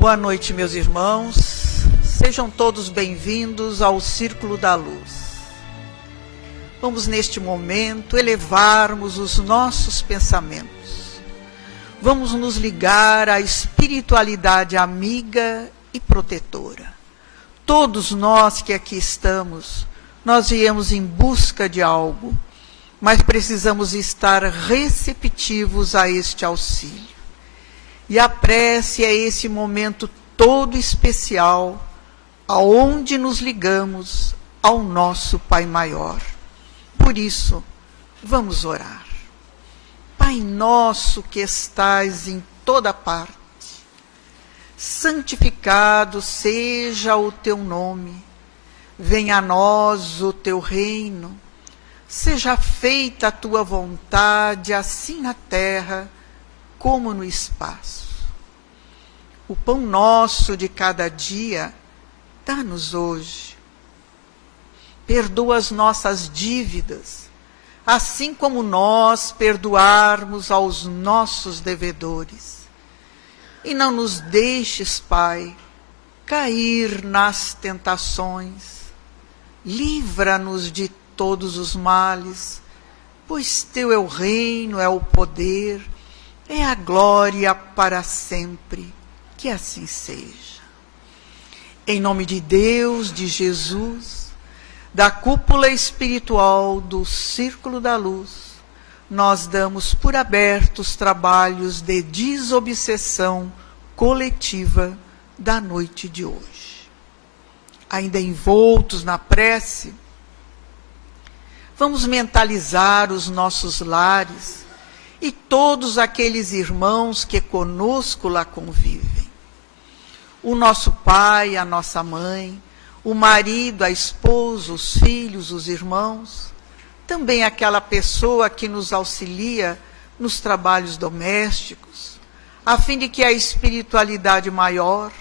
Boa noite, meus irmãos. Sejam todos bem-vindos ao Círculo da Luz. Vamos, neste momento, elevarmos os nossos pensamentos. Vamos nos ligar à espiritualidade amiga e protetora. Todos nós que aqui estamos, nós viemos em busca de algo, mas precisamos estar receptivos a este auxílio. E a prece é esse momento todo especial, aonde nos ligamos ao nosso Pai Maior. Por isso, vamos orar. Pai nosso que estais em toda parte, santificado seja o teu nome, venha a nós o teu reino, seja feita a tua vontade, assim na terra como no espaço. O pão nosso de cada dia, dá-nos hoje. Perdoa as nossas dívidas, assim como nós perdoarmos aos nossos devedores. E não nos deixes, Pai, cair nas tentações. Livra-nos de todos os males, pois teu é o reino, é o poder, é a glória para sempre. Que assim seja. Em nome de Deus, de Jesus, da cúpula espiritual do Círculo da Luz, nós damos por abertos trabalhos de desobsessão coletiva da noite de hoje. Ainda envoltos na prece, vamos mentalizar os nossos lares e todos aqueles irmãos que conosco lá convivem. O nosso pai, a nossa mãe, o marido, a esposa, os filhos, os irmãos, também aquela pessoa que nos auxilia nos trabalhos domésticos, a fim de que a espiritualidade maior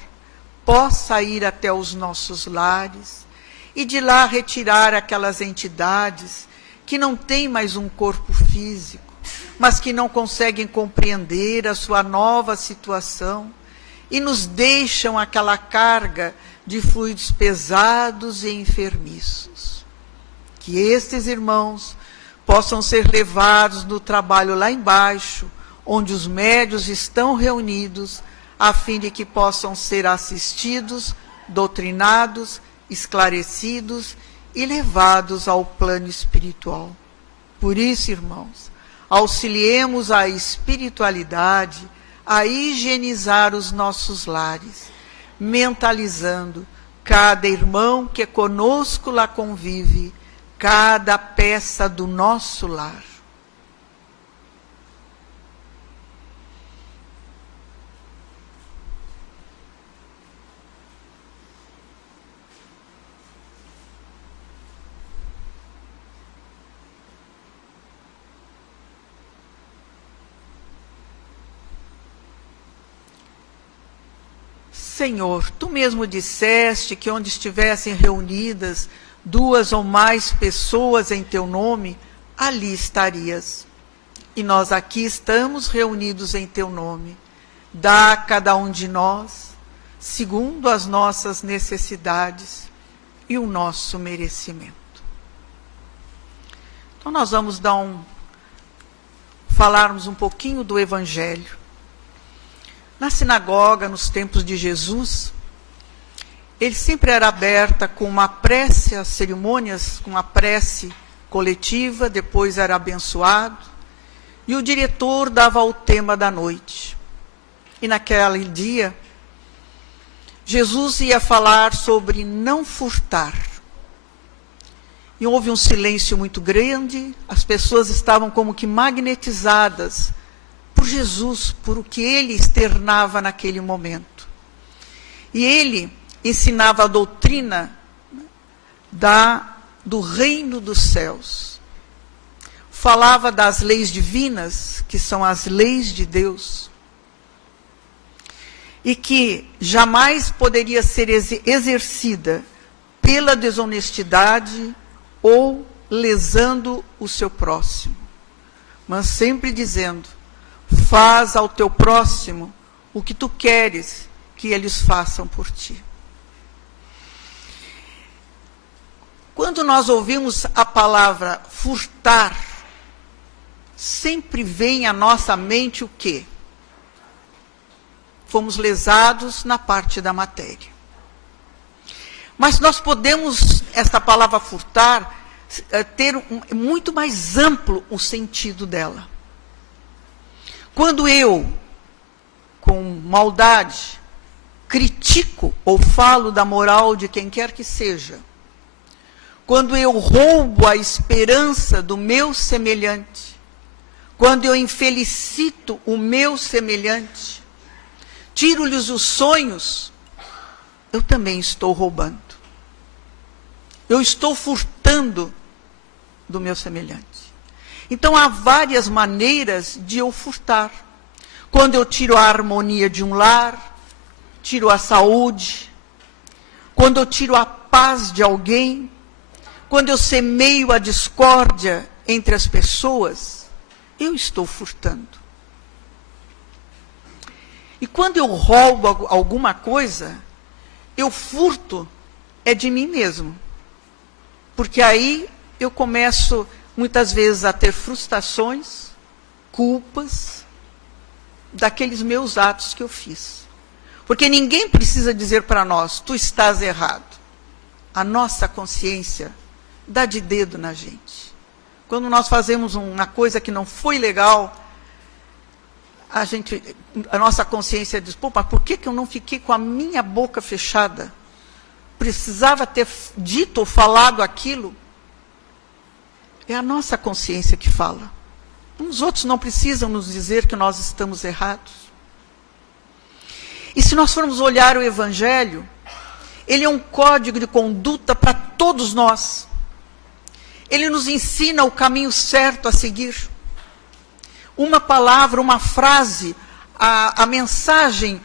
possa ir até os nossos lares e de lá retirar aquelas entidades que não têm mais um corpo físico, mas que não conseguem compreender a sua nova situação e nos deixam aquela carga de fluidos pesados e enfermiços. Que estes irmãos possam ser levados no trabalho lá embaixo, onde os médiuns estão reunidos, a fim de que possam ser assistidos, doutrinados, esclarecidos e levados ao plano espiritual. Por isso, irmãos, auxiliemos a espiritualidade a higienizar os nossos lares, mentalizando cada irmão que conosco lá convive, cada peça do nosso lar. Senhor, tu mesmo disseste que onde estivessem reunidas 2 ou mais pessoas em teu nome, ali estarias. E nós aqui estamos reunidos em teu nome. Dá a cada um de nós, segundo as nossas necessidades e o nosso merecimento. Então nós vamos falarmos um pouquinho do Evangelho. Na sinagoga, nos tempos de Jesus, ele sempre era aberta com uma prece, as cerimônias, com uma prece coletiva, depois era abençoado, e o diretor dava o tema da noite. E naquele dia, Jesus ia falar sobre não furtar. E houve um silêncio muito grande, as pessoas estavam como que magnetizadas por Jesus, por o que ele externava naquele momento. E ele ensinava a doutrina do reino dos céus. Falava das leis divinas, que são as leis de Deus, e que jamais poderia ser exercida pela desonestidade ou lesando o seu próximo, mas sempre dizendo: faz ao teu próximo o que tu queres que eles façam por ti. Quando nós ouvimos a palavra furtar, sempre vem à nossa mente o quê? Fomos lesados na parte da matéria. Mas nós podemos, esta palavra furtar, ter muito mais amplo o sentido dela. Quando eu, com maldade, critico ou falo da moral de quem quer que seja, quando eu roubo a esperança do meu semelhante, quando eu infelicito o meu semelhante, tiro-lhes os sonhos, eu também estou roubando. Eu estou furtando do meu semelhante. Então, há várias maneiras de eu furtar. Quando eu tiro a harmonia de um lar, tiro a saúde, quando eu tiro a paz de alguém, quando eu semeio a discórdia entre as pessoas, eu estou furtando. E quando eu roubo alguma coisa, eu furto é de mim mesmo. Porque aí eu começo, muitas vezes, a ter frustrações, culpas, daqueles meus atos que eu fiz. Porque ninguém precisa dizer para nós, tu estás errado. A nossa consciência dá de dedo na gente. Quando nós fazemos uma coisa que não foi legal, a nossa consciência diz, pô, mas por que eu não fiquei com a minha boca fechada? Precisava ter dito ou falado aquilo? É a nossa consciência que fala. Os outros não precisam nos dizer que nós estamos errados. E se nós formos olhar o Evangelho, ele é um código de conduta para todos nós. Ele nos ensina o caminho certo a seguir. Uma palavra, uma frase, a mensagem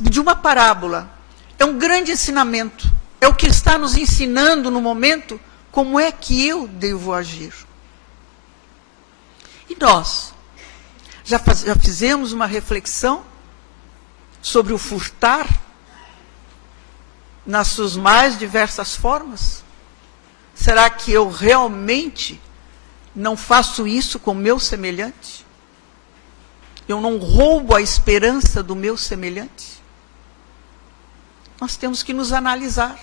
de uma parábola é um grande ensinamento. É o que está nos ensinando no momento como é que eu devo agir. E nós, já fizemos uma reflexão sobre o furtar nas suas mais diversas formas? Será que eu realmente não faço isso com o meu semelhante? Eu não roubo a esperança do meu semelhante? Nós temos que nos analisar.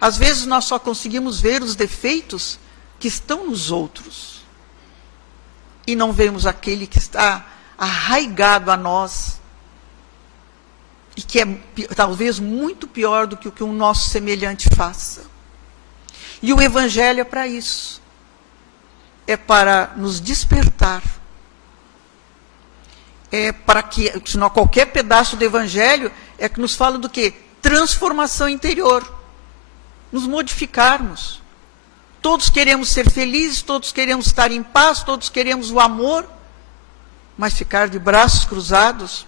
Às vezes nós só conseguimos ver os defeitos que estão nos outros. E não vemos aquele que está arraigado a nós. E que é talvez muito pior do que o que o nosso semelhante faça. E o Evangelho é para isso. É para nos despertar. É para que, senão qualquer pedaço do Evangelho é que nos fala do quê? Transformação interior. Nos modificarmos. Todos queremos ser felizes, todos queremos estar em paz, todos queremos o amor, mas ficar de braços cruzados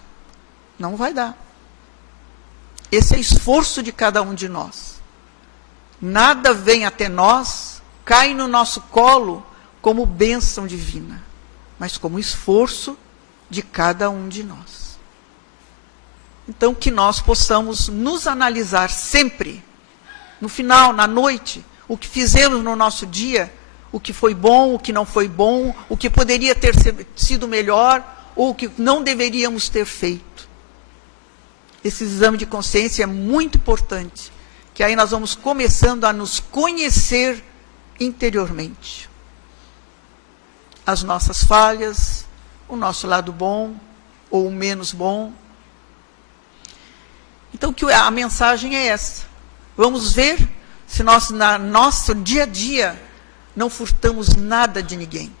não vai dar. Esse é o esforço de cada um de nós. Nada vem até nós, cai no nosso colo como bênção divina, mas como esforço de cada um de nós. Então, que nós possamos nos analisar sempre, no final, na noite, o que fizemos no nosso dia, o que foi bom, o que não foi bom, o que poderia ter sido melhor, ou o que não deveríamos ter feito. Esse exame de consciência é muito importante, que aí nós vamos começando a nos conhecer interiormente. As nossas falhas, o nosso lado bom ou o menos bom. Então, a mensagem é essa. Vamos ver se nós, no nosso dia a dia, não furtamos nada de ninguém.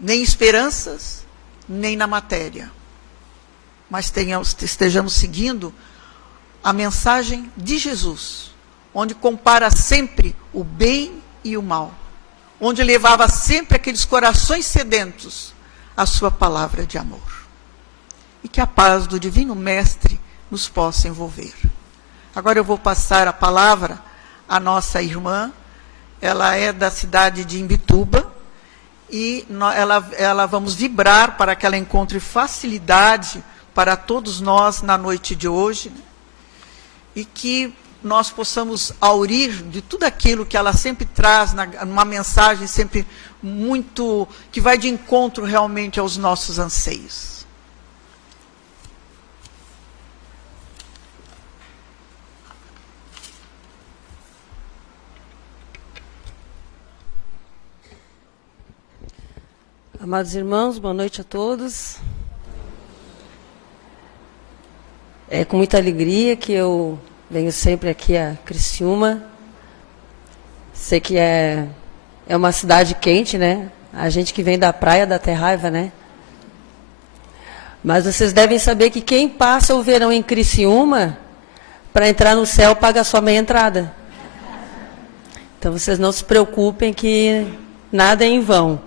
Nem esperanças, nem na matéria. Mas estejamos seguindo a mensagem de Jesus, onde compara sempre o bem e o mal, onde levava sempre aqueles corações sedentos à sua palavra de amor. E que a paz do Divino Mestre nos possa envolver. Agora eu vou passar a palavra à nossa irmã, ela é da cidade de Imbituba, e ela vamos vibrar para que ela encontre facilidade para todos nós na noite de hoje, e que nós possamos aurir de tudo aquilo que ela sempre traz, uma mensagem sempre muito, que vai de encontro realmente aos nossos anseios. Amados irmãos, boa noite a todos. É com muita alegria que eu venho sempre aqui a Criciúma. Sei que é uma cidade quente, né? A gente que vem da praia dá até raiva, né? Mas vocês devem saber que quem passa o verão em Criciúma, para entrar no céu, paga só meia entrada. Então vocês não se preocupem que nada é em vão.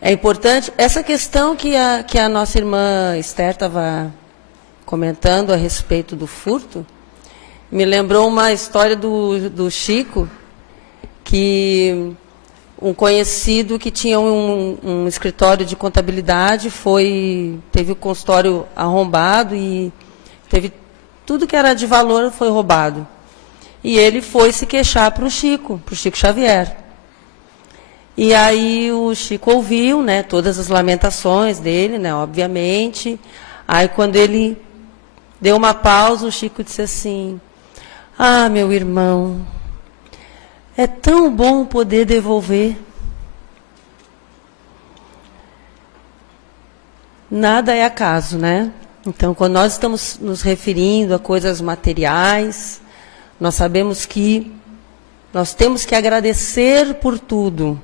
É importante, essa questão que a nossa irmã Esther estava comentando a respeito do furto, me lembrou uma história do Chico, que um conhecido que tinha um escritório de contabilidade teve o consultório arrombado e teve tudo que era de valor foi roubado. E ele foi se queixar para o Chico Xavier. E aí o Chico ouviu, né, todas as lamentações dele, né, obviamente. Aí quando ele deu uma pausa, o Chico disse assim: "Ah, meu irmão, é tão bom poder devolver. Nada é acaso, né? Então, quando nós estamos nos referindo a coisas materiais, nós sabemos que nós temos que agradecer por tudo.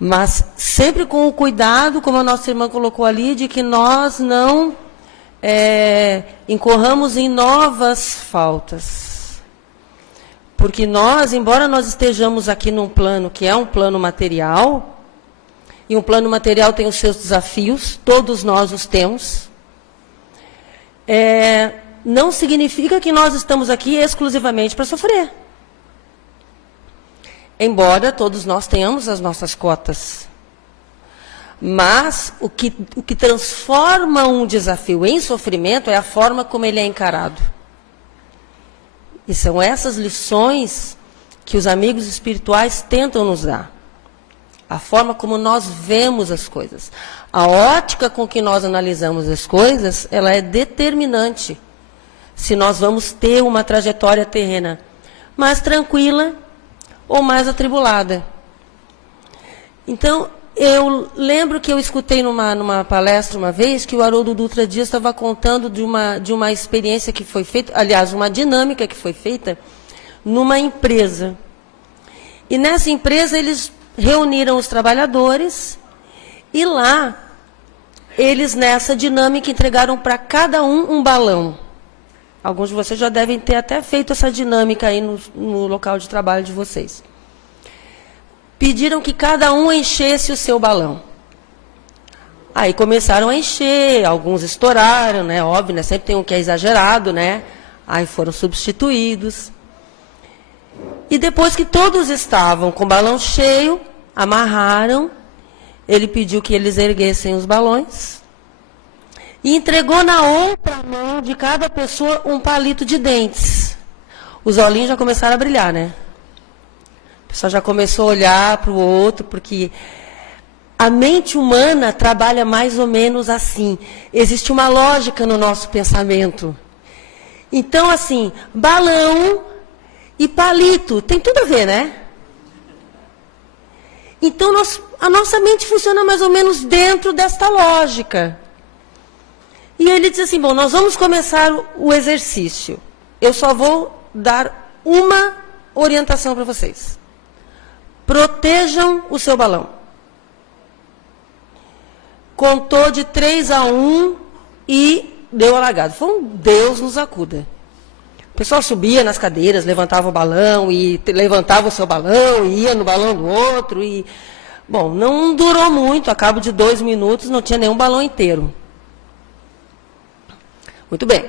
Mas sempre com o cuidado, como a nossa irmã colocou ali, de que nós não incorramos em novas faltas. Porque nós, embora nós estejamos aqui num plano que é um plano material, e um plano material tem os seus desafios, todos nós os temos, não significa que nós estamos aqui exclusivamente para sofrer. Embora todos nós tenhamos as nossas cotas. Mas o que transforma um desafio em sofrimento é a forma como ele é encarado. E são essas lições que os amigos espirituais tentam nos dar. A forma como nós vemos as coisas. A ótica com que nós analisamos as coisas, ela é determinante. Se nós vamos ter uma trajetória terrena mais tranquila ou mais atribulada. Então, eu lembro que eu escutei numa palestra uma vez que o Haroldo Dutra Dias estava contando de uma experiência que foi feita, aliás, uma dinâmica que foi feita numa empresa. E nessa empresa eles reuniram os trabalhadores e lá eles nessa dinâmica entregaram para cada um balão. Alguns de vocês já devem ter até feito essa dinâmica aí no local de trabalho de vocês. Pediram que cada um enchesse o seu balão. Aí começaram a encher, alguns estouraram, né? Óbvio, né? Sempre tem um que é exagerado, né? Aí foram substituídos. E depois que todos estavam com o balão cheio, amarraram, ele pediu que eles erguessem os balões. E entregou na outra mão de cada pessoa um palito de dentes. Os olhinhos já começaram a brilhar, né? O pessoal já começou a olhar para o outro, porque a mente humana trabalha mais ou menos assim. Existe uma lógica no nosso pensamento. Então, assim, balão e palito, tem tudo a ver, né? Então, a nossa mente funciona mais ou menos dentro desta lógica. E ele diz assim, bom, nós vamos começar o exercício. Eu só vou dar uma orientação para vocês. Protejam o seu balão. Contou de 3 a 1 e deu a largada. Foi um Deus nos acuda. O pessoal subia nas cadeiras, levantava o balão, e levantava o seu balão, e ia no balão do outro. E bom, não durou muito, a cabo de 2 minutos não tinha nenhum balão inteiro. Muito bem.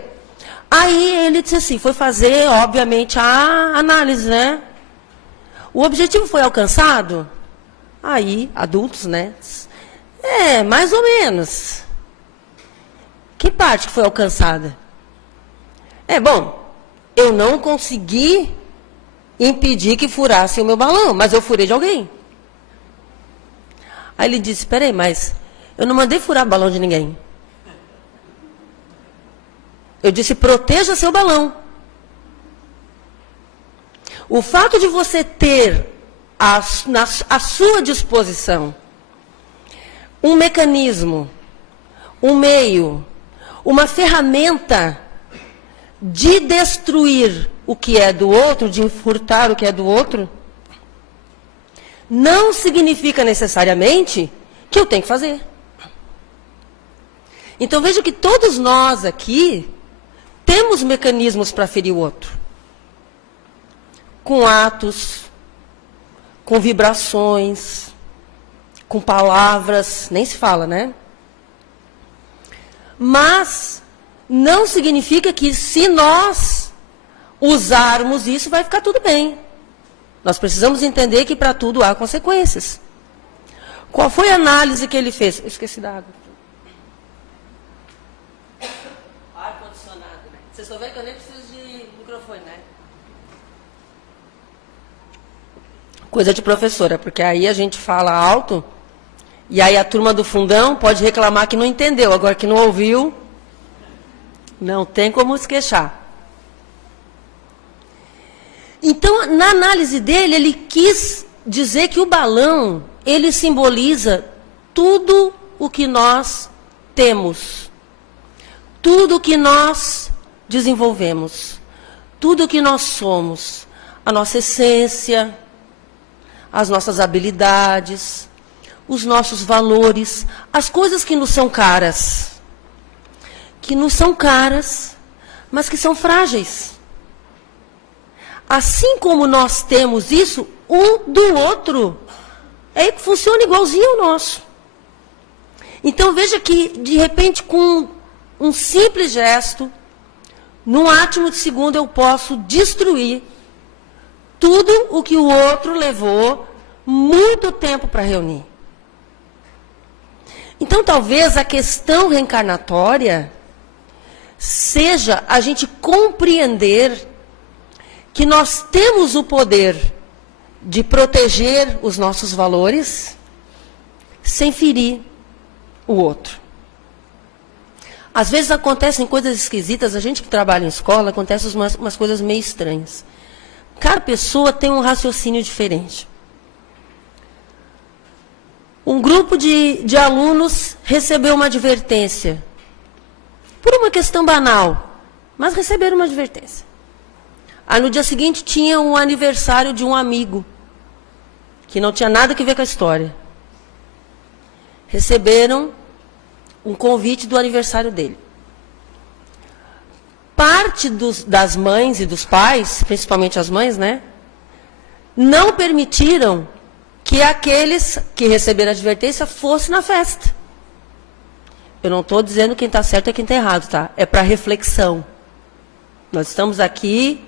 Aí ele disse assim, foi fazer, obviamente, a análise, né? O objetivo foi alcançado? Aí, adultos, né? Mais ou menos. Que parte que foi alcançada? Bom, eu não consegui impedir que furasse o meu balão, mas eu furei de alguém. Aí ele disse, espera aí, mas eu não mandei furar balão de ninguém. Eu disse, proteja seu balão. O fato de você ter à sua disposição um mecanismo, um meio, uma ferramenta de destruir o que é do outro, de furtar o que é do outro, não significa necessariamente que eu tenho que fazer. Então veja que todos nós aqui temos mecanismos para ferir o outro. Com atos, com vibrações, com palavras, nem se fala, né? Mas não significa que se nós usarmos isso, vai ficar tudo bem. Nós precisamos entender que para tudo há consequências. Qual foi a análise que ele fez? Eu esqueci da água. Ar-condicionado, né? Vocês estão vendo que eu nem preciso de microfone, né? Coisa de professora, porque aí a gente fala alto, e aí a turma do fundão pode reclamar que não entendeu, agora que não ouviu, não tem como se queixar. Então, na análise dele, ele quis dizer que o balão, ele simboliza tudo o que nós temos, tudo o que nós desenvolvemos, tudo o que nós somos, a nossa essência, as nossas habilidades, os nossos valores, as coisas que nos são caras, mas que são frágeis. Assim como nós temos isso, um do outro, funciona igualzinho ao nosso. Então veja que, de repente, com um simples gesto, num átimo de segundo, eu posso destruir tudo o que o outro levou muito tempo para reunir. Então, talvez a questão reencarnatória seja a gente compreender que nós temos o poder de proteger os nossos valores sem ferir o outro. Às vezes acontecem coisas esquisitas, a gente que trabalha em escola, acontecem umas coisas meio estranhas. Cada pessoa tem um raciocínio diferente. Um grupo de alunos recebeu uma advertência. Por uma questão banal, mas receberam uma advertência. Aí no dia seguinte tinha um aniversário de um amigo, que não tinha nada a ver com a história. Receberam um convite do aniversário dele. Parte das mães e dos pais, principalmente as mães, né, não permitiram que aqueles que receberam a advertência fossem na festa. Eu não estou dizendo quem está certo e quem está errado, tá? É para reflexão. Nós estamos aqui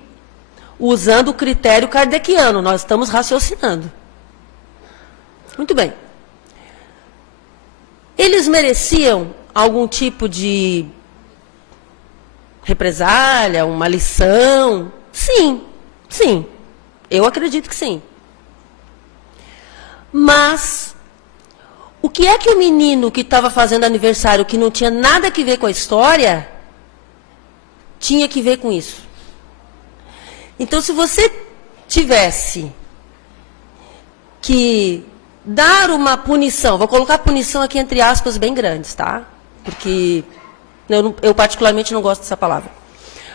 usando o critério kardeciano, nós estamos raciocinando. Muito bem. Eles mereciam algum tipo de represália, uma lição? Sim, sim. Eu acredito que sim. Mas o que é que o menino que estava fazendo aniversário, que não tinha nada a ver com a história, tinha que ver com isso? Então, se você tivesse que dar uma punição, vou colocar punição aqui entre aspas bem grandes, tá? Porque eu particularmente não gosto dessa palavra.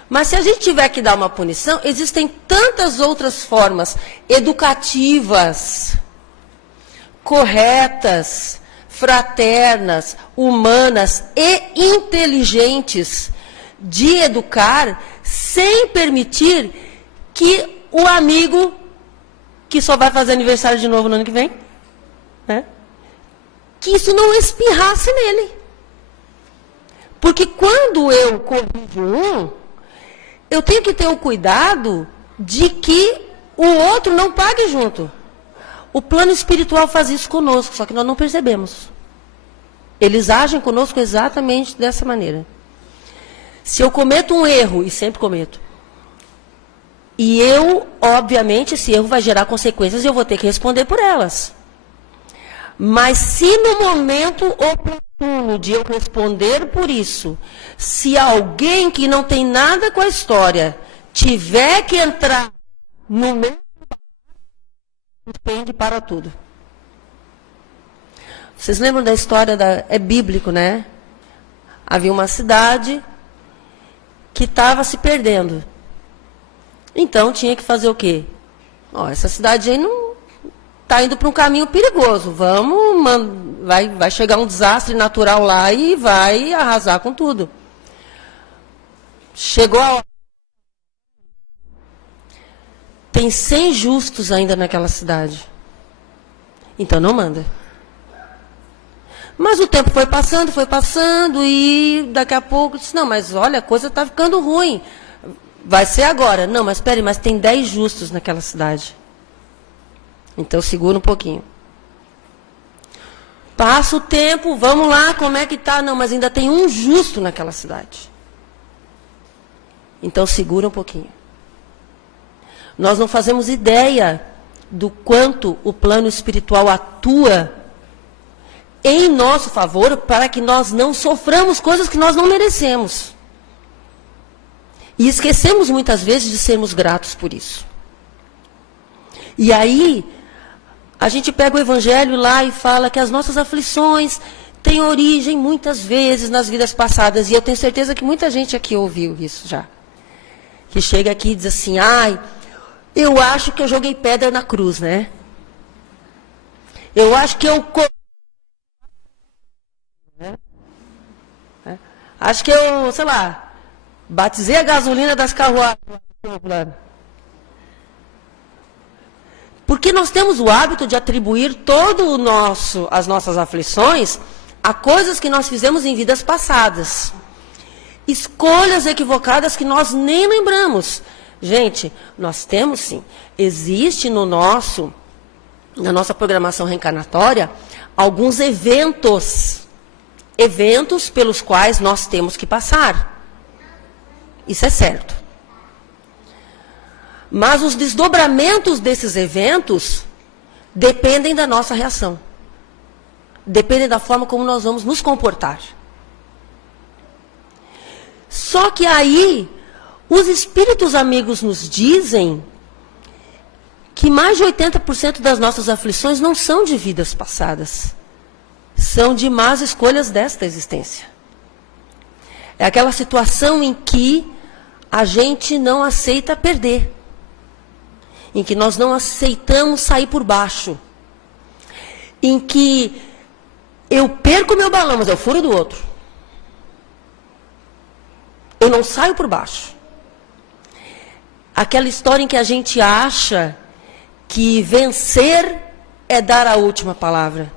Mas se a gente tiver que dar uma punição, existem tantas outras formas educativas, corretas, fraternas, humanas e inteligentes de educar, sem permitir que o amigo que só vai fazer aniversário de novo no ano que vem, né, que isso não espirrasse nele. Porque quando eu corrijo eu tenho que ter o cuidado de que o outro não pague junto. O plano espiritual faz isso conosco, só que nós não percebemos. Eles agem conosco exatamente dessa maneira. Se eu cometo um erro, e sempre cometo, e eu, obviamente, esse erro vai gerar consequências e eu vou ter que responder por elas. Mas se no momento oportuno de eu responder por isso, se alguém que não tem nada com a história tiver que entrar no meio, depende para tudo. Vocês lembram da história é bíblico, né? Havia uma cidade que estava se perdendo. Então tinha que fazer o quê? Essa cidade aí não está indo para um caminho perigoso. Vai chegar um desastre natural lá e vai arrasar com tudo. Chegou a hora. Tem 100 justos ainda naquela cidade. Então não manda. Mas o tempo foi passando, e daqui a pouco disse, não, mas olha, a coisa está ficando ruim. Vai ser agora. Não, mas espere, mas tem 10 justos naquela cidade. Então segura um pouquinho. Passa o tempo, vamos lá, como é que está? Não, mas ainda tem um justo naquela cidade. Então segura um pouquinho. Nós não fazemos ideia do quanto o plano espiritual atua em nosso favor para que nós não soframos coisas que nós não merecemos. E esquecemos muitas vezes de sermos gratos por isso. E aí, a gente pega o Evangelho lá e fala que as nossas aflições têm origem muitas vezes nas vidas passadas. E eu tenho certeza que muita gente aqui ouviu isso já. Que chega aqui e diz assim, eu acho que eu joguei pedra na cruz, né? Eu acho que eu... Acho que eu, sei lá, batizei a gasolina das carruagens. Porque nós temos o hábito de atribuir as nossas aflições a coisas que nós fizemos em vidas passadas. Escolhas equivocadas que nós nem lembramos. Gente, nós temos sim, existe na nossa programação reencarnatória, alguns eventos pelos quais nós temos que passar. Isso é certo. Mas os desdobramentos desses eventos dependem da nossa reação. Dependem da forma como nós vamos nos comportar. Só que aí, os espíritos amigos nos dizem que mais de 80% das nossas aflições não são de vidas passadas. São de más escolhas desta existência. É aquela situação em que a gente não aceita perder. Em que nós não aceitamos sair por baixo. Em que eu perco meu balão, mas eu furo do outro. Eu não saio por baixo. Aquela história em que a gente acha que vencer é dar a última palavra.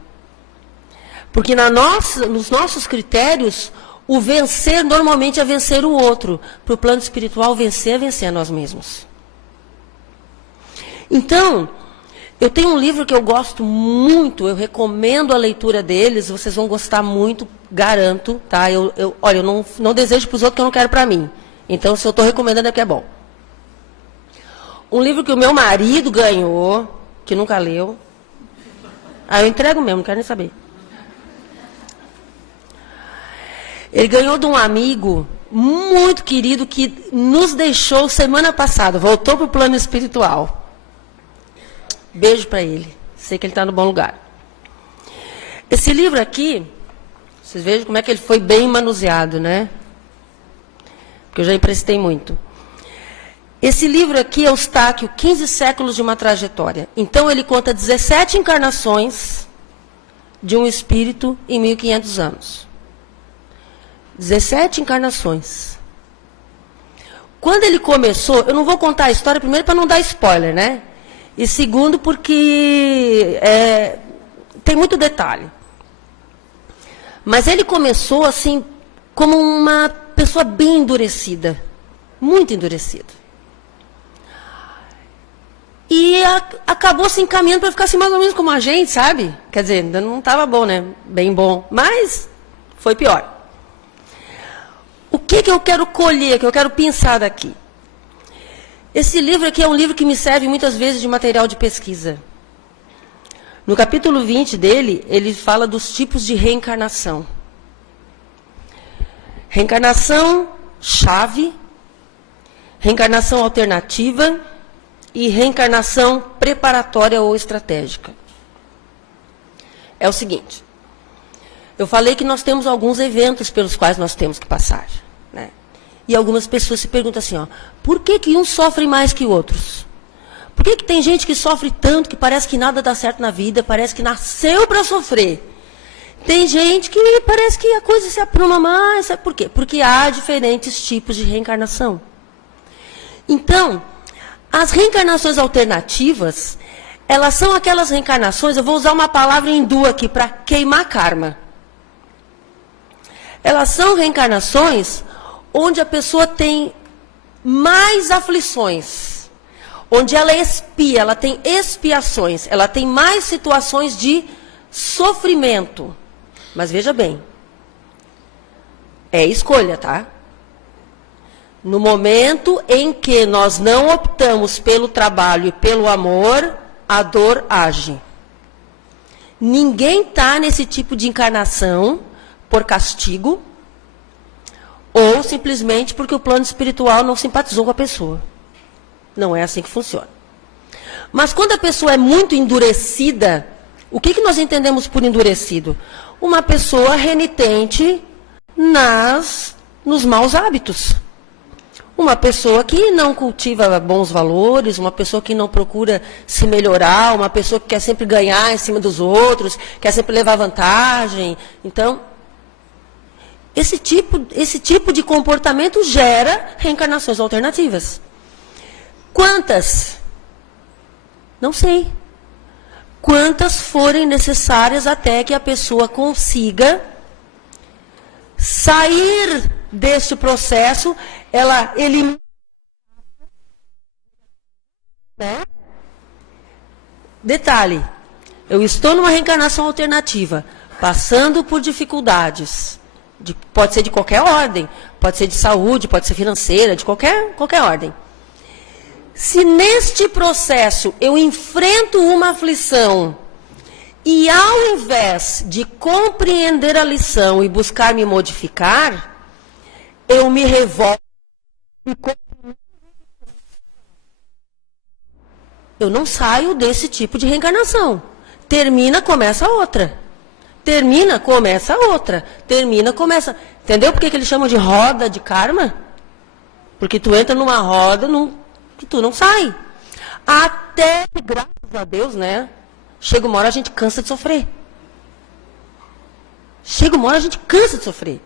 Porque nos nossos critérios, o vencer normalmente é vencer o outro. Para o plano espiritual, vencer é vencer a nós mesmos. Então, eu tenho um livro que eu gosto muito, eu recomendo a leitura deles, vocês vão gostar muito, garanto. Tá? Olha, eu não desejo para os outros que eu não quero para mim. Então, se eu estou recomendando é porque é bom. Um livro que o meu marido ganhou, que nunca leu. Eu entrego mesmo, não quero nem saber. Ele ganhou de um amigo muito querido que nos deixou semana passada, voltou para o plano espiritual. Beijo para ele. Sei que ele está no bom lugar. Esse livro aqui, vocês vejam como é que ele foi bem manuseado, né? Porque eu já emprestei muito. Esse livro aqui é Eustáquio, 15 séculos de uma trajetória. Então ele conta 17 encarnações de um espírito em 1500 anos. 17 encarnações. Quando ele começou, eu não vou contar a história, primeiro para não dar spoiler, né? E segundo porque tem muito detalhe. Mas ele começou assim, como uma pessoa bem endurecida. Muito endurecida. E acabou se encaminhando para ficar assim mais ou menos como a gente, sabe? Quer dizer, ainda não estava bom, né? Bem bom. Mas foi pior. O que eu quero colher, que eu quero pensar daqui? Esse livro aqui é um livro que me serve muitas vezes de material de pesquisa. No capítulo 20 dele, ele fala dos tipos de reencarnação. Reencarnação chave, reencarnação alternativa e reencarnação preparatória ou estratégica. É o seguinte, eu falei que nós temos alguns eventos pelos quais nós temos que passar, né? E algumas pessoas se perguntam assim, ó, por que uns sofrem mais que outros? Por que tem gente que sofre tanto, que parece que nada dá certo na vida, parece que nasceu para sofrer? Tem gente que parece que a coisa se apruma mais, sabe por quê? Porque há diferentes tipos de reencarnação. Então, as reencarnações alternativas, elas são aquelas reencarnações, eu vou usar uma palavra hindu aqui, para queimar karma. Elas são reencarnações onde a pessoa tem mais aflições, onde ela expia, ela tem expiações, ela tem mais situações de sofrimento. Mas veja bem, é escolha, tá? No momento em que nós não optamos pelo trabalho e pelo amor, a dor age. Ninguém está nesse tipo de encarnação por castigo ou simplesmente porque o plano espiritual não simpatizou com a pessoa. Não é assim que funciona. Mas quando a pessoa é muito endurecida, o que nós entendemos por endurecido? Uma pessoa renitente nos maus hábitos. Uma pessoa que não cultiva bons valores, uma pessoa que não procura se melhorar, uma pessoa que quer sempre ganhar em cima dos outros, quer sempre levar vantagem. Então, esse tipo de comportamento gera reencarnações alternativas. Quantas? Não sei. Quantas forem necessárias até que a pessoa consiga sair deste processo, ela elimina. Né? Detalhe, eu estou numa reencarnação alternativa, passando por dificuldades. Pode ser de qualquer ordem, pode ser de saúde, pode ser financeira, de qualquer ordem. Se neste processo eu enfrento uma aflição e ao invés de compreender a lição e buscar me modificar, eu me revolto e eu não saio desse tipo de reencarnação. Termina, começa outra. Termina, começa outra. Termina, começa. Entendeu por que eles chamam de roda de karma? Porque tu entra numa roda que tu não sai. Até que, graças a Deus, né? Chega uma hora a gente cansa de sofrer. Chega uma hora a gente cansa de sofrer.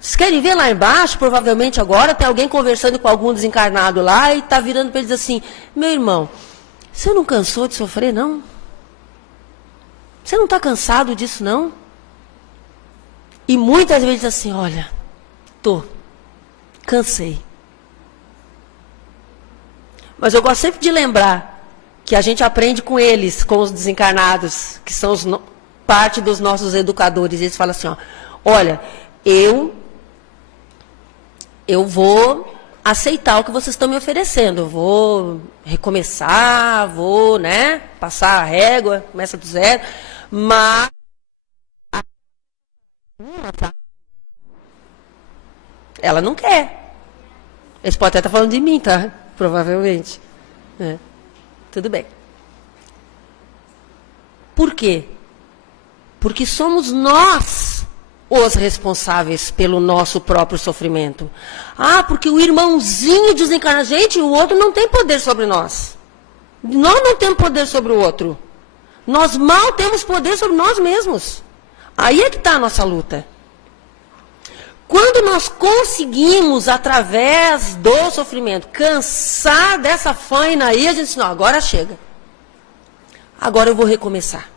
Vocês querem ver lá embaixo? Provavelmente agora tem alguém conversando com algum desencarnado lá e está virando para ele dizer assim, meu irmão, você não cansou de sofrer, não? Você não está cansado disso, não? E muitas vezes assim, olha, cansei. Mas eu gosto sempre de lembrar que a gente aprende com eles, com os desencarnados, que são parte dos nossos educadores. Eles falam assim, ó, olha, eu vou aceitar o que vocês estão me oferecendo. Eu vou recomeçar, vou, né, passar a régua, começa do zero, mas ela não quer. Eles podem até estar falando de mim, tá? Provavelmente. É. Tudo bem. Por quê? Porque somos nós os responsáveis pelo nosso próprio sofrimento. Ah, porque o irmãozinho desencarna. Gente, o outro não tem poder sobre nós. Nós não temos poder sobre o outro. Nós mal temos poder sobre nós mesmos. Aí é que está a nossa luta. Quando nós conseguimos, através do sofrimento, cansar dessa faina aí, a gente diz, não, agora chega. Agora eu vou recomeçar.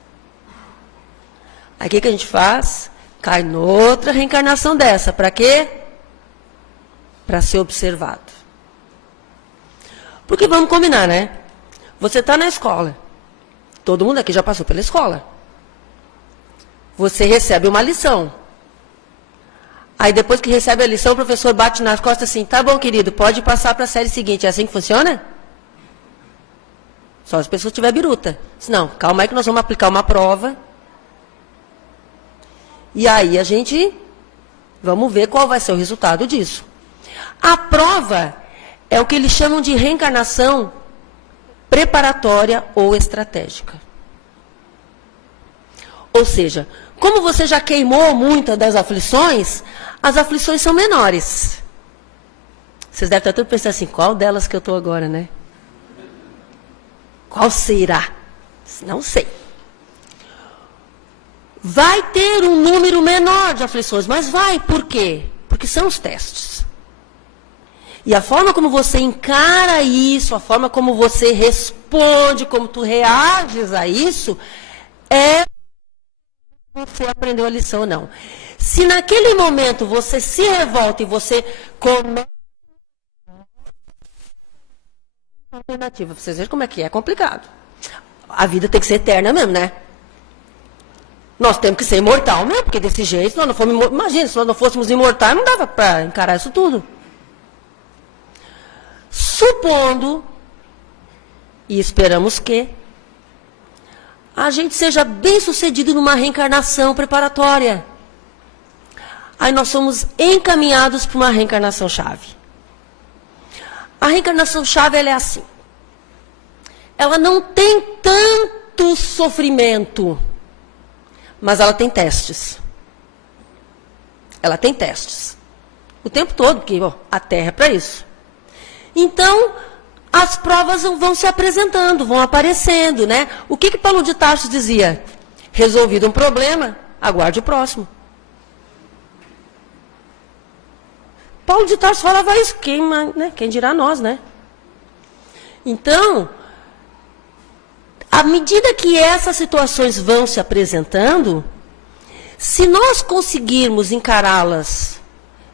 Aí o que a gente faz? Cai noutra reencarnação dessa. Para quê? Para ser observado. Porque vamos combinar, né? Você está na escola. Todo mundo aqui já passou pela escola. Você recebe uma lição. Aí depois que recebe a lição, o professor bate nas costas assim, tá bom, querido, pode passar para a série seguinte. É assim que funciona? Só as pessoas tiver biruta. Não, calma aí que nós vamos aplicar uma prova. E aí a gente, vamos ver qual vai ser o resultado disso. A prova é o que eles chamam de reencarnação preparatória ou estratégica. Ou seja, como você já queimou muitas das aflições, as aflições são menores. Vocês devem estar todos pensando assim, qual delas que eu estou agora, né? Qual será? Não sei. Vai ter um número menor de aflições, mas vai, por quê? Porque são os testes. E a forma como você encara isso, a forma como você responde, como tu reages a isso, é você aprendeu a lição ou não. Se naquele momento você se revolta e você começa alternativa, vocês vejam como é que é complicado. A vida tem que ser eterna mesmo, né? Nós temos que ser imortal mesmo, porque desse jeito, se nós não fomos, imagina, se nós não fôssemos imortais, não dava para encarar isso tudo. Supondo, e esperamos que, a gente seja bem sucedido numa reencarnação preparatória. Aí nós somos encaminhados para uma reencarnação chave. A reencarnação chave, ela é assim. Ela não tem tanto sofrimento, mas ela tem testes. Ela tem testes. O tempo todo, porque a Terra é para isso. Então, as provas vão se apresentando, vão aparecendo, né? O que Paulo de Tarso dizia? Resolvido um problema, aguarde o próximo. Paulo de Tarso falava isso, quem dirá nós, né? Então, à medida que essas situações vão se apresentando, se nós conseguirmos encará-las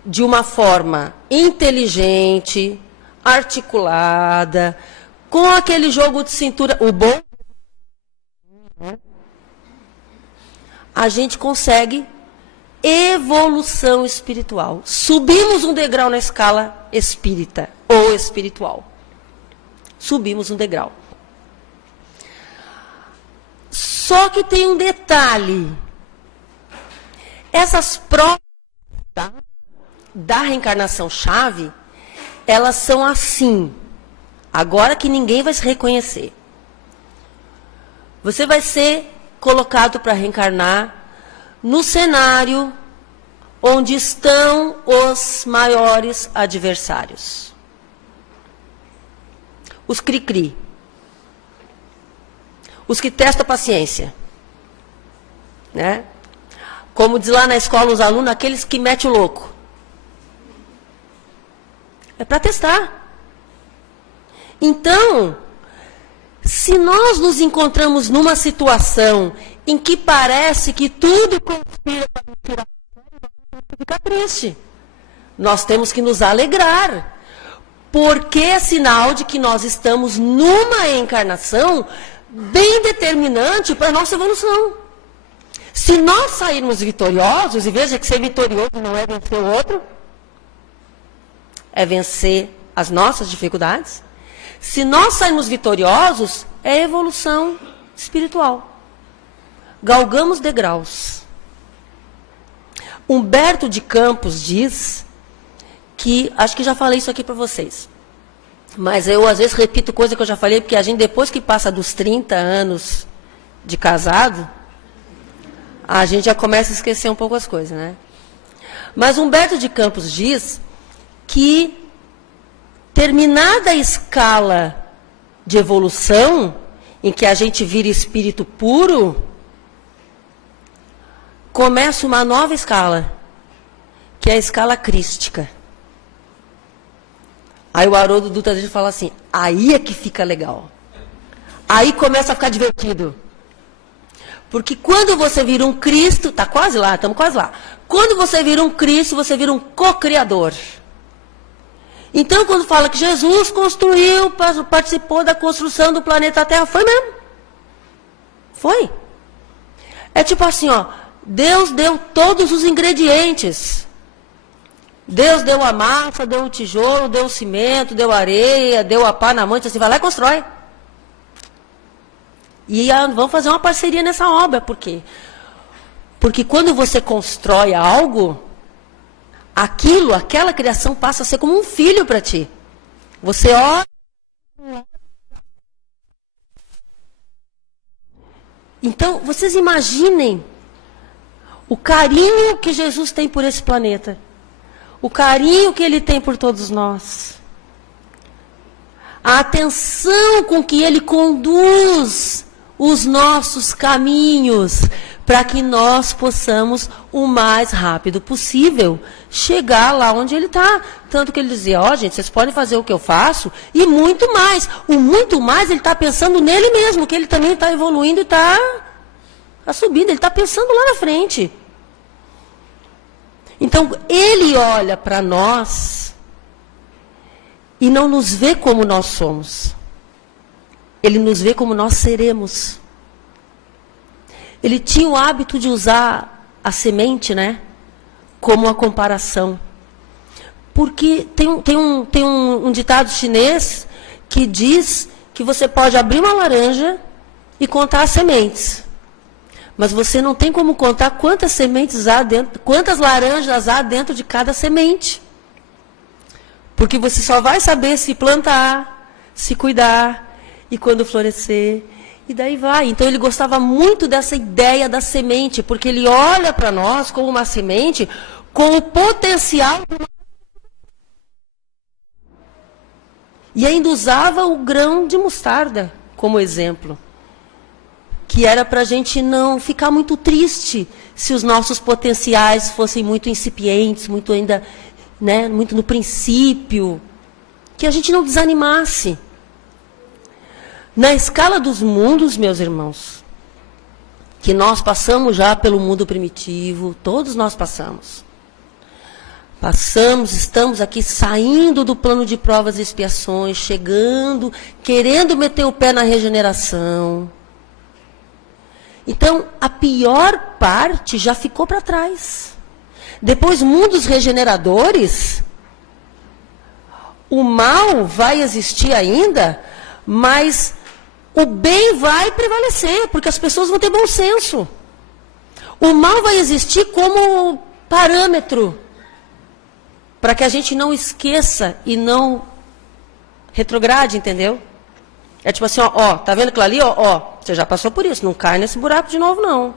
de uma forma inteligente, articulada, com aquele jogo de cintura, o bom, a gente consegue evolução espiritual. Subimos um degrau na escala espírita ou espiritual. Subimos um degrau. Só que tem um detalhe. Essas provas da reencarnação chave, elas são assim. Agora que ninguém vai se reconhecer. Você vai ser colocado para reencarnar no cenário onde estão os maiores adversários. Os cri-cri. Os que testam a paciência. Né? Como diz lá na escola os alunos, aqueles que metem o louco. É para testar. Então, se nós nos encontramos numa situação em que parece que tudo conspira para nos tirar, fica triste. Nós temos que nos alegrar, porque é sinal de que nós estamos numa encarnação bem determinante para a nossa evolução. Se nós sairmos vitoriosos, e veja que ser vitorioso não é vencer o outro, é vencer as nossas dificuldades. Se nós sairmos vitoriosos, é evolução espiritual. Galgamos degraus. Humberto de Campos diz que, acho que já falei isso aqui para vocês, mas eu às vezes repito coisa que eu já falei, porque a gente depois que passa dos 30 anos de casado, a gente já começa a esquecer um pouco as coisas, né? Mas Humberto de Campos diz que terminada a escala de evolução, em que a gente vira espírito puro, começa uma nova escala, que é a escala crística. Aí o Haroldo Dutra fala assim, aí é que fica legal. Aí começa a ficar divertido. Porque quando você vira um Cristo, está quase lá, estamos quase lá. Quando você vira um Cristo, você vira um co-criador. Então, quando fala que Jesus construiu, participou da construção do planeta Terra, foi mesmo. Foi. É tipo assim, ó, Deus deu todos os ingredientes Deus deu a massa, deu o tijolo, deu o cimento, deu a areia, deu a pá na mão, assim, vai lá e constrói. E vamos fazer uma parceria nessa obra. Por quê? Porque quando você constrói algo, aquela criação passa a ser como um filho para ti. Você olha. Então, vocês imaginem o carinho que Jesus tem por esse planeta. O carinho que Ele tem por todos nós. A atenção com que Ele conduz os nossos caminhos, para que nós possamos, o mais rápido possível, chegar lá onde Ele está. Tanto que Ele dizia, gente, vocês podem fazer o que eu faço, e muito mais. O muito mais, Ele está pensando nele mesmo, que Ele também está evoluindo e está subindo. Ele está pensando lá na frente. Então, Ele olha para nós e não nos vê como nós somos. Ele nos vê como nós seremos. Ele tinha o hábito de usar a semente, né, como uma comparação. Porque tem um ditado chinês que diz que você pode abrir uma laranja e contar as sementes. Mas você não tem como contar quantas sementes há dentro, quantas laranjas há dentro de cada semente. Porque você só vai saber se plantar, se cuidar, e quando florescer, e daí vai. Então ele gostava muito dessa ideia da semente, porque ele olha para nós como uma semente, com o potencial. E ainda usava o grão de mostarda como exemplo. Que era para a gente não ficar muito triste se os nossos potenciais fossem muito incipientes, muito ainda, né, muito no princípio. Que a gente não desanimasse. Na escala dos mundos, meus irmãos, que nós passamos já pelo mundo primitivo, todos nós passamos. Passamos, estamos aqui saindo do plano de provas e expiações, chegando, querendo meter o pé na regeneração. Então, a pior parte já ficou para trás. Depois, mundos regeneradores, o mal vai existir ainda, mas o bem vai prevalecer, porque as pessoas vão ter bom senso. O mal vai existir como parâmetro, para que a gente não esqueça e não retrograde, entendeu? É tipo assim, tá vendo aquilo ali? Você já passou por isso, não cai nesse buraco de novo, não.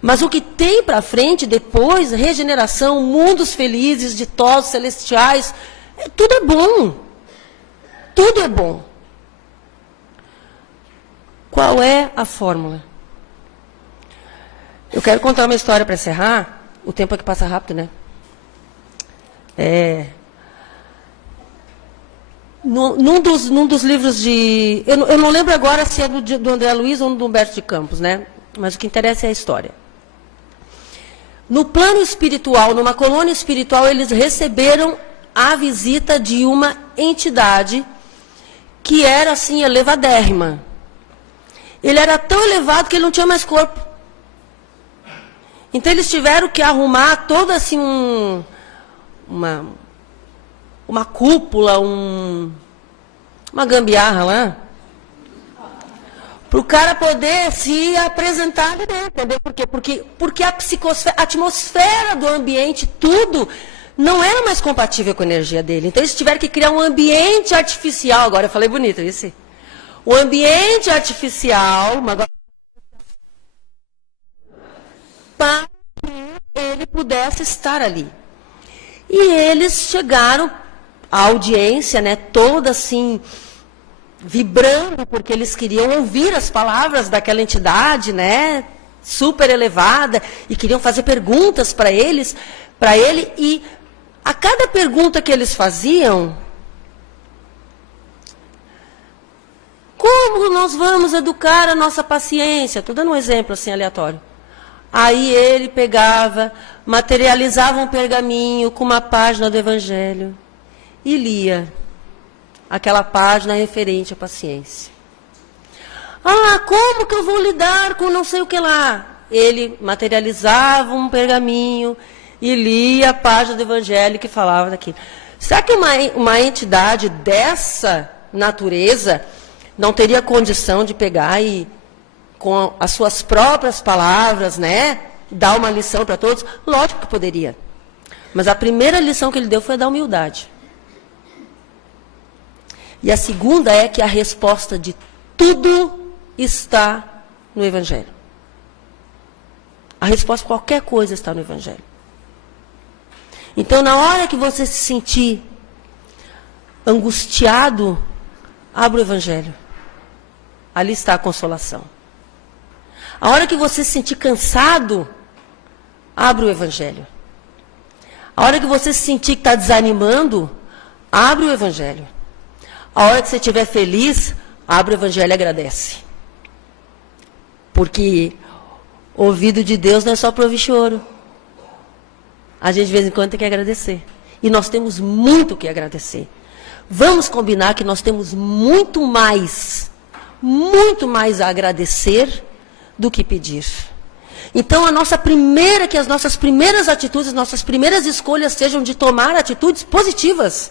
Mas o que tem para frente, depois, regeneração, mundos felizes, ditosos, celestiais, tudo é bom. Tudo é bom. Qual é a fórmula? Eu quero contar uma história para encerrar. O tempo é que passa rápido, né? Num dos livros de... Eu não lembro agora se é do André Luiz ou do Humberto de Campos, né? Mas o que interessa é a história. No plano espiritual, numa colônia espiritual, eles receberam a visita de uma entidade que era, assim, elevadérrima. Ele era tão elevado que ele não tinha mais corpo. Então, eles tiveram que arrumar toda, assim, uma cúpula, uma gambiarra lá, para o cara poder se apresentar ali dentro, entendeu? Por quê? Porque a atmosfera do ambiente, tudo, não era mais compatível com a energia dele. Então, eles tiveram que criar um ambiente artificial. Agora, eu falei bonito, isso? O ambiente artificial, para que ele pudesse estar ali. E eles chegaram, a audiência, né, toda assim, vibrando, porque eles queriam ouvir as palavras daquela entidade, né, super elevada, e queriam fazer perguntas para ele, e a cada pergunta que eles faziam, como nós vamos educar a nossa paciência? Estou dando um exemplo assim aleatório. Aí ele pegava, materializava um pergaminho com uma página do Evangelho e lia aquela página referente à paciência. Como que eu vou lidar com não sei o que lá? Ele materializava um pergaminho, e lia a página do Evangelho que falava daquilo. Será que uma entidade dessa natureza não teria condição de pegar e, com as suas próprias palavras, né, dar uma lição para todos? Lógico que poderia. Mas a primeira lição que ele deu foi a da humildade. E a segunda é que a resposta de tudo está no Evangelho. A resposta a qualquer coisa está no Evangelho. Então, na hora que você se sentir angustiado, abra o Evangelho. Ali está a consolação. A hora que você se sentir cansado, abra o Evangelho. A hora que você se sentir que está desanimando, abre o Evangelho. A hora que você estiver feliz, abre o Evangelho e agradece. Porque o ouvido de Deus não é só para ouvir choro. A gente de vez em quando tem que agradecer. E nós temos muito que agradecer. Vamos combinar que nós temos muito mais a agradecer do que pedir. Então, que as nossas primeiras atitudes, nossas primeiras escolhas sejam de tomar atitudes positivas.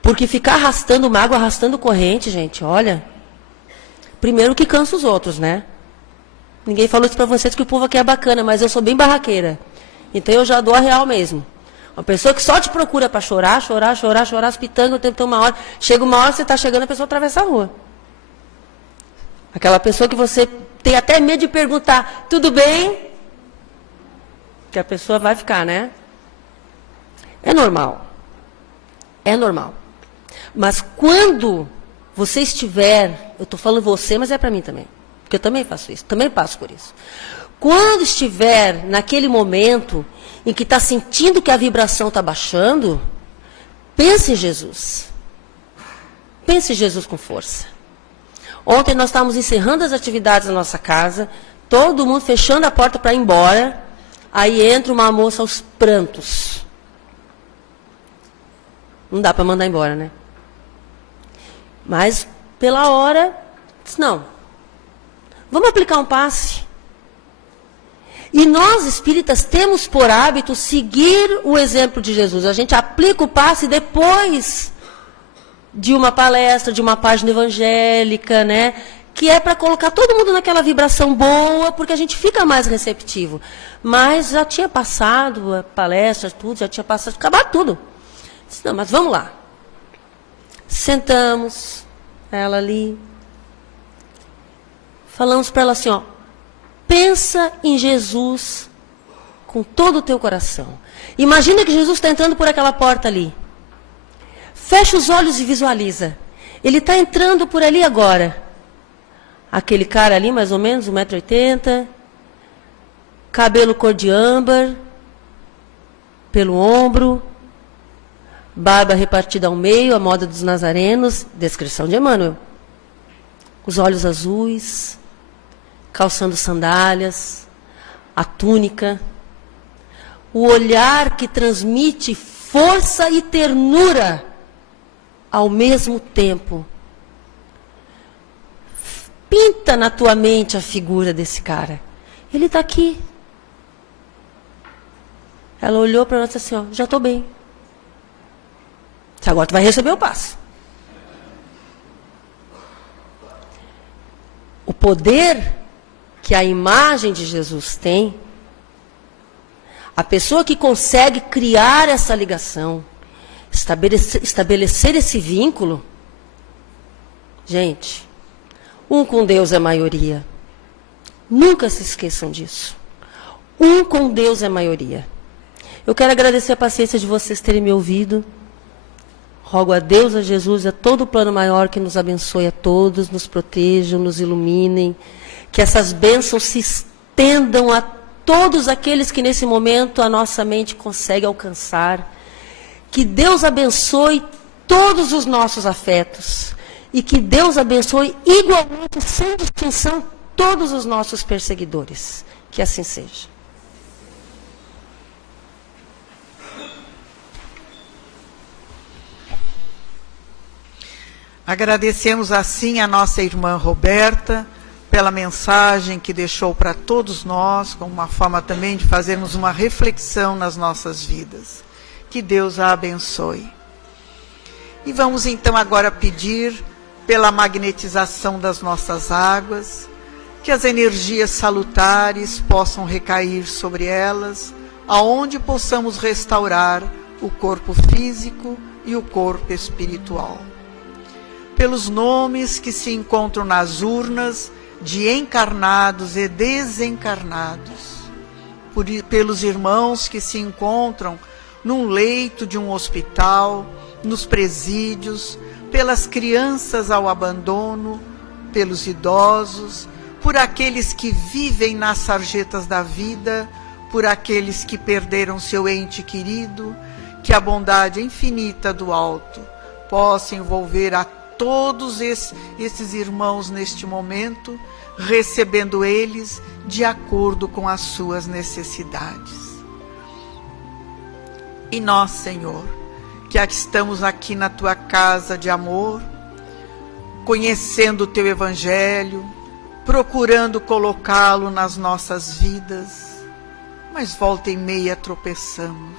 Porque ficar arrastando mágoa, arrastando corrente, gente, olha, primeiro que cansa os outros, né? Ninguém falou isso para vocês que o povo aqui é bacana, mas eu sou bem barraqueira. Então eu já dou a real mesmo. Uma pessoa que só te procura para chorar, as pitangas, o tempo tem uma hora. Chega uma hora, você está chegando, a pessoa atravessa a rua. Aquela pessoa que você tem até medo de perguntar, tudo bem? Que a pessoa vai ficar, né? É normal. É normal. Mas quando você estiver, eu estou falando você, mas é para mim também. Porque eu também faço isso, também passo por isso. Quando estiver naquele momento em que está sentindo que a vibração está baixando, pense em Jesus. Pense em Jesus com força. Ontem nós estávamos encerrando as atividades na nossa casa, todo mundo fechando a porta para ir embora, aí entra uma moça aos prantos. Não dá para mandar embora, né? Mas, pela hora, disse, não. Vamos aplicar um passe. E nós, espíritas, temos por hábito seguir o exemplo de Jesus. A gente aplica o passe depois de uma palestra, de uma página evangélica, né? Que é para colocar todo mundo naquela vibração boa, porque a gente fica mais receptivo. Mas já tinha passado a palestra, tudo, já tinha passado, acabado tudo. Disse, não, mas vamos lá. Sentamos, ela ali. Falamos para ela assim, ó. Pensa em Jesus com todo o teu coração. Imagina que Jesus está entrando por aquela porta ali. Fecha os olhos e visualiza. Ele está entrando por ali agora. Aquele cara ali, mais ou menos, 1,80 m, cabelo cor de âmbar, pelo ombro, barba repartida ao meio, a moda dos nazarenos, descrição de Emmanuel. Os olhos azuis, calçando sandálias, a túnica, o olhar que transmite força e ternura ao mesmo tempo. Pinta na tua mente a figura desse cara. Ele está aqui. Ela olhou para nós e disse assim, ó, já estou bem. Agora tu vai receber o passe. O poder que a imagem de Jesus tem, a pessoa que consegue criar essa ligação, estabelecer esse vínculo, gente, um com Deus é maioria. Nunca se esqueçam disso. Um com Deus é maioria. Eu quero agradecer a paciência de vocês terem me ouvido. Rogo a Deus, a Jesus, a todo o plano maior que nos abençoe a todos, nos protejam, nos iluminem, que essas bênçãos se estendam a todos aqueles que nesse momento a nossa mente consegue alcançar. Que Deus abençoe todos os nossos afetos e que Deus abençoe igualmente, sem distinção, todos os nossos perseguidores. Que assim seja. Agradecemos assim a nossa irmã Roberta pela mensagem que deixou para todos nós, como uma forma também de fazermos uma reflexão nas nossas vidas. Que Deus a abençoe. E vamos então agora pedir pela magnetização das nossas águas, que as energias salutares possam recair sobre elas, aonde possamos restaurar o corpo físico e o corpo espiritual. Pelos nomes que se encontram nas urnas de encarnados e desencarnados, pelos irmãos que se encontram num leito de um hospital, nos presídios, pelas crianças ao abandono, pelos idosos, por aqueles que vivem nas sarjetas da vida, por aqueles que perderam seu ente querido, que a bondade infinita do alto possa envolver a todos esses irmãos neste momento, recebendo eles de acordo com as suas necessidades. E nós, Senhor, que estamos aqui na Tua casa de amor, conhecendo o Teu Evangelho, procurando colocá-lo nas nossas vidas, mas volta e meia tropeçamos.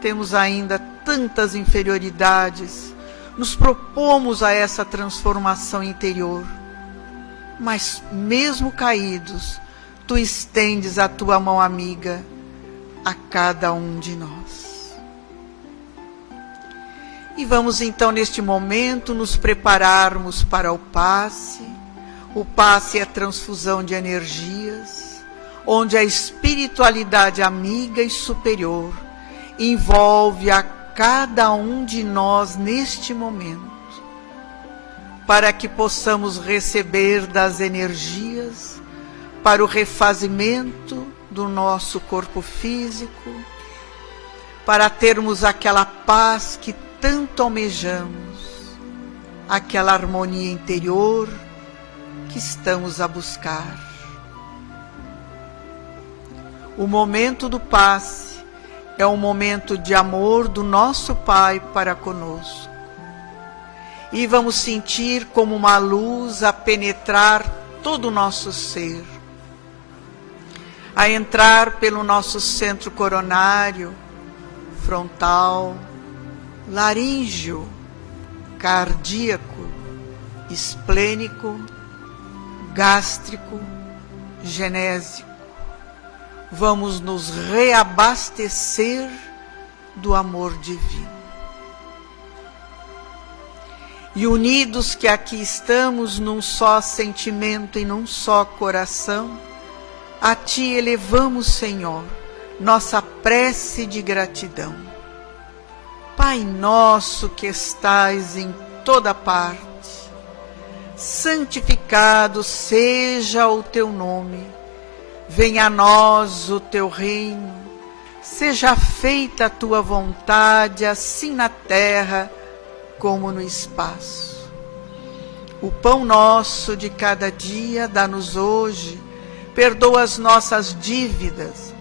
Temos ainda tantas inferioridades, nos propomos a essa transformação interior, mas mesmo caídos, Tu estendes a Tua mão amiga a cada um de nós. E vamos então neste momento nos prepararmos para o passe. O passe é a transfusão de energias, onde a espiritualidade amiga e superior envolve a cada um de nós neste momento, para que possamos receber das energias para o refazimento do nosso corpo físico, para termos aquela paz que tanto almejamos, aquela harmonia interior que estamos a buscar. O momento do passe é um momento de amor do nosso Pai para conosco. E vamos sentir como uma luz a penetrar todo o nosso ser, a entrar pelo nosso centro coronário, frontal, laríngeo, cardíaco, esplênico, gástrico, genésico. Vamos nos reabastecer do amor divino. E unidos que aqui estamos num só sentimento e num só coração, a Ti elevamos, Senhor, nossa prece de gratidão. Pai nosso que estais em toda parte, santificado seja o Teu nome. Venha a nós o Teu reino, seja feita a Tua vontade, assim na terra como no espaço. O pão nosso de cada dia dá-nos hoje, perdoa as nossas dívidas,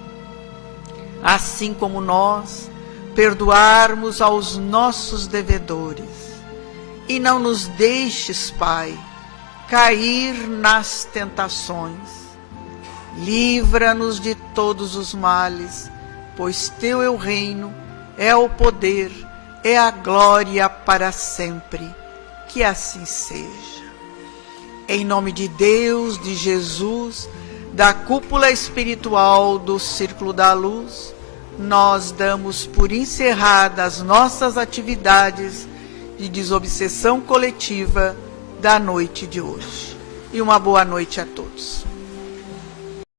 assim como nós perdoarmos aos nossos devedores. E não nos deixes, Pai, cair nas tentações. Livra-nos de todos os males, pois Teu é o reino, é o poder, é a glória para sempre. Que assim seja. Em nome de Deus, de Jesus, da cúpula espiritual do Círculo da Luz, nós damos por encerradas nossas atividades de desobsessão coletiva da noite de hoje. E uma boa noite a todos.